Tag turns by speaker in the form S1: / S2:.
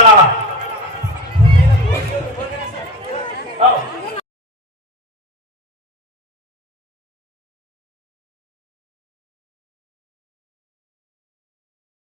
S1: তালা